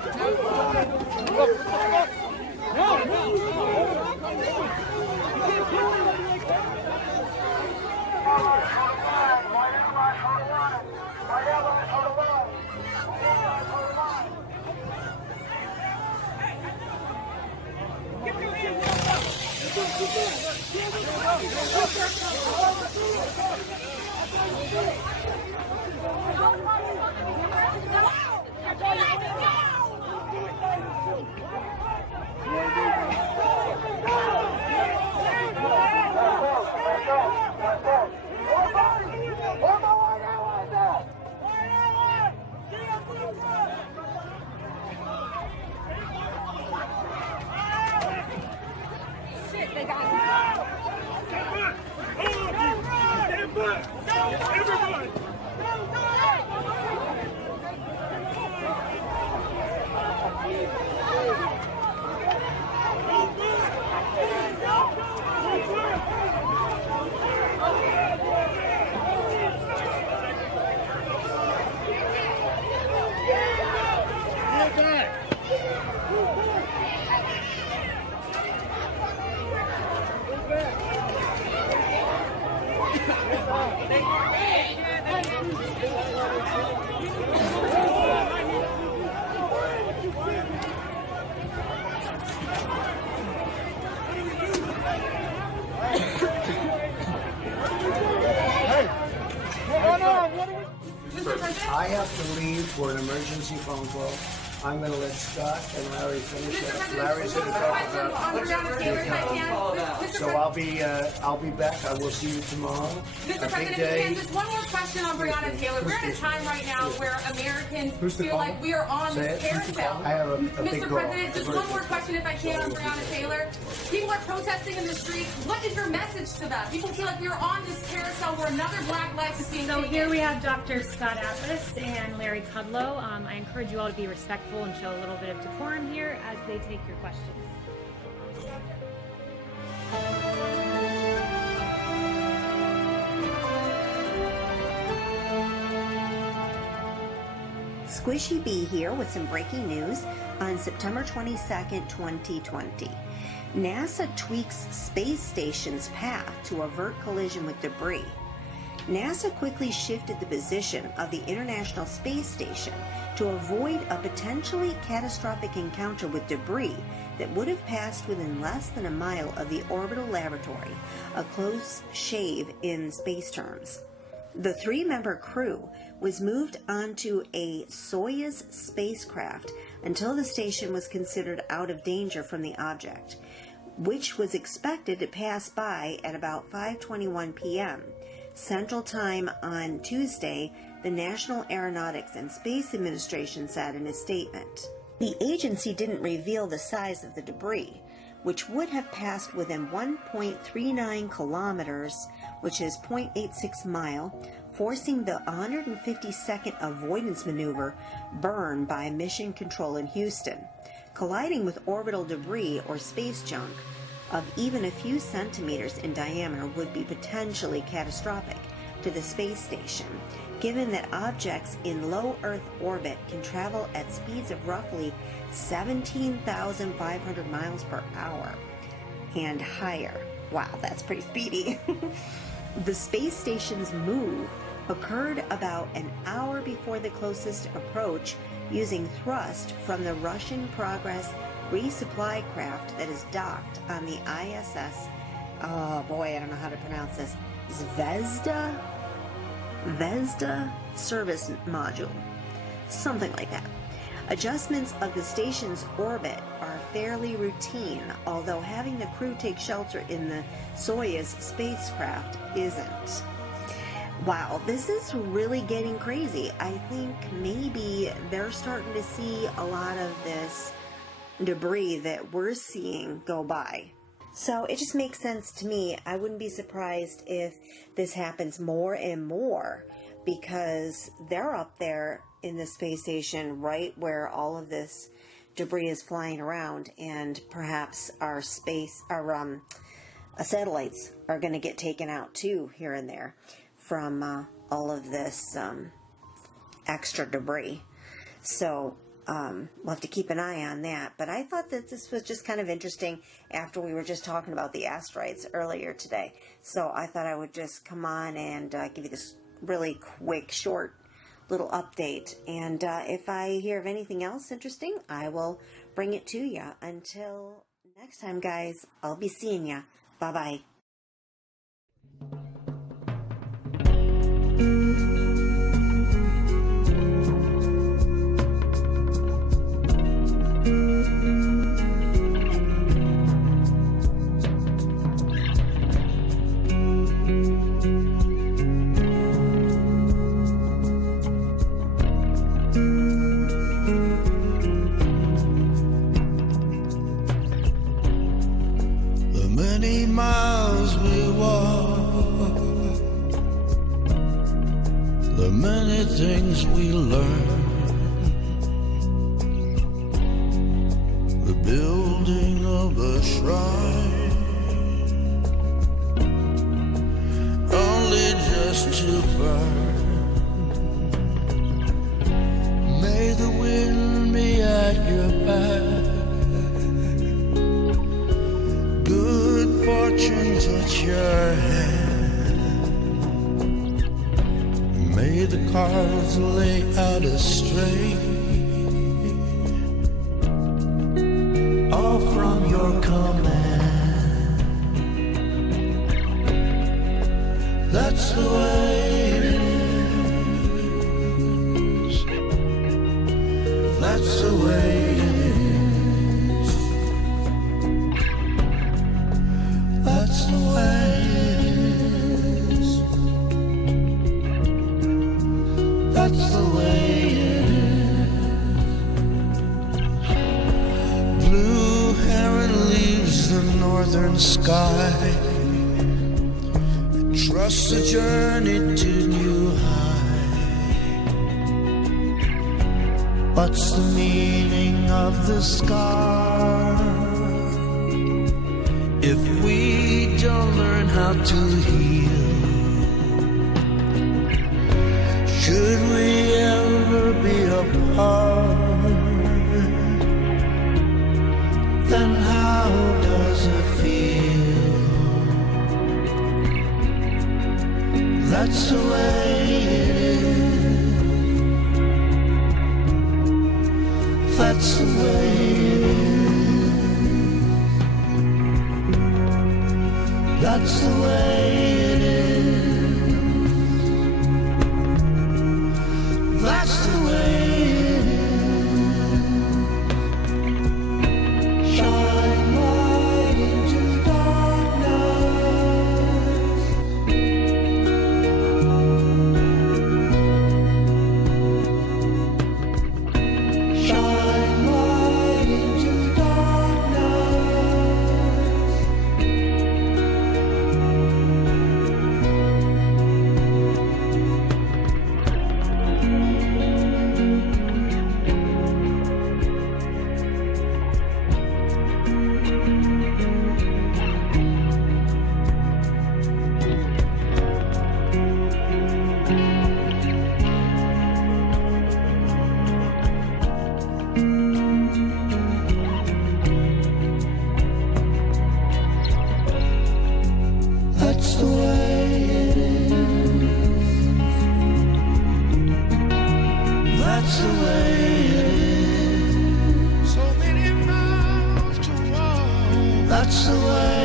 I have to leave for an emergency phone call. I'm going to let Scott and Larry finish it. Larry's going to talk about so I'll be back. I will see you tomorrow. Mr. President, just one more question on Breonna Taylor. We're at a time right now where Americans feel like we are on this carousel. I have a big Mr. President, just one more question if I can on Breonna Taylor. People are protesting in the streets. What is your message to them? People feel like we are on this carousel where another black life is being taken. So here we have Dr. Scott Atlas and Larry Kudlow. I encourage you all to be respectful and show a little bit of decorum here as they take your questions. Squishy Bee here with some breaking news on September 22nd, 2020. NASA tweaks space station's path to avert collision with debris. NASA quickly shifted the position of the International Space Station to avoid a potentially catastrophic encounter with debris that would have passed within less than a mile of the orbital laboratory, a close shave in space terms. The three-member crew was moved onto a Soyuz spacecraft until the station was considered out of danger from the object, which was expected to pass by at about 5:21 p.m. Central Time on Tuesday, the National Aeronautics and Space Administration said in a statement. The agency didn't reveal the size of the debris, which would have passed within 1.39 kilometers, which is 0.86 mile, forcing the 150-second avoidance maneuver burn by Mission Control in Houston. Colliding with orbital debris or space junk of even a few centimeters in diameter would be potentially catastrophic to the space station, given that objects in low Earth orbit can travel at speeds of roughly 17,500 miles per hour and higher. Wow, that's pretty speedy. The space station's move occurred about an hour before the closest approach using thrust from the Russian Progress resupply craft that is docked on the ISS, oh boy, I don't know how to pronounce this, Zvezda service module, something like that. Adjustments of the station's orbit are fairly routine, although having the crew take shelter in the Soyuz spacecraft isn't. Wow, this is really getting crazy. I think maybe they're starting to see a lot of this debris that we're seeing go by. So it just makes sense to me. I wouldn't be surprised if this happens more and more, because they're up there in the space station right where all of this debris is flying around, and perhaps our satellites are going to get taken out too here and there from all of this extra debris. So we'll have to keep an eye on that. But I thought that this was just kind of interesting after we were just talking about the asteroids earlier today. So I thought I would just come on and give you this really quick, short little update. And if I hear of anything else interesting, I will bring it to you. Until next time, guys, I'll be seeing ya. Bye-bye. Many miles we walk, the many things we learn, the building of a shrine, only just to burn. May the wind be at your back, fortune touch your hand. May the cards lay out astray, all from your command. That's the way it is. That's the way it is. That's the way it is. That's the way it is. Blue heron leaves the northern sky, trust the journey to new high. What's the meaning of the scar if we don't learn how to heal? Should we ever be apart, then how does it feel? That's the way it is. That's the way it is. That's the way it is. That's the way it is. Shine light into darkness. Shine light into darkness. That's the way it is. That's the way it is. So many miles to walk. That's the way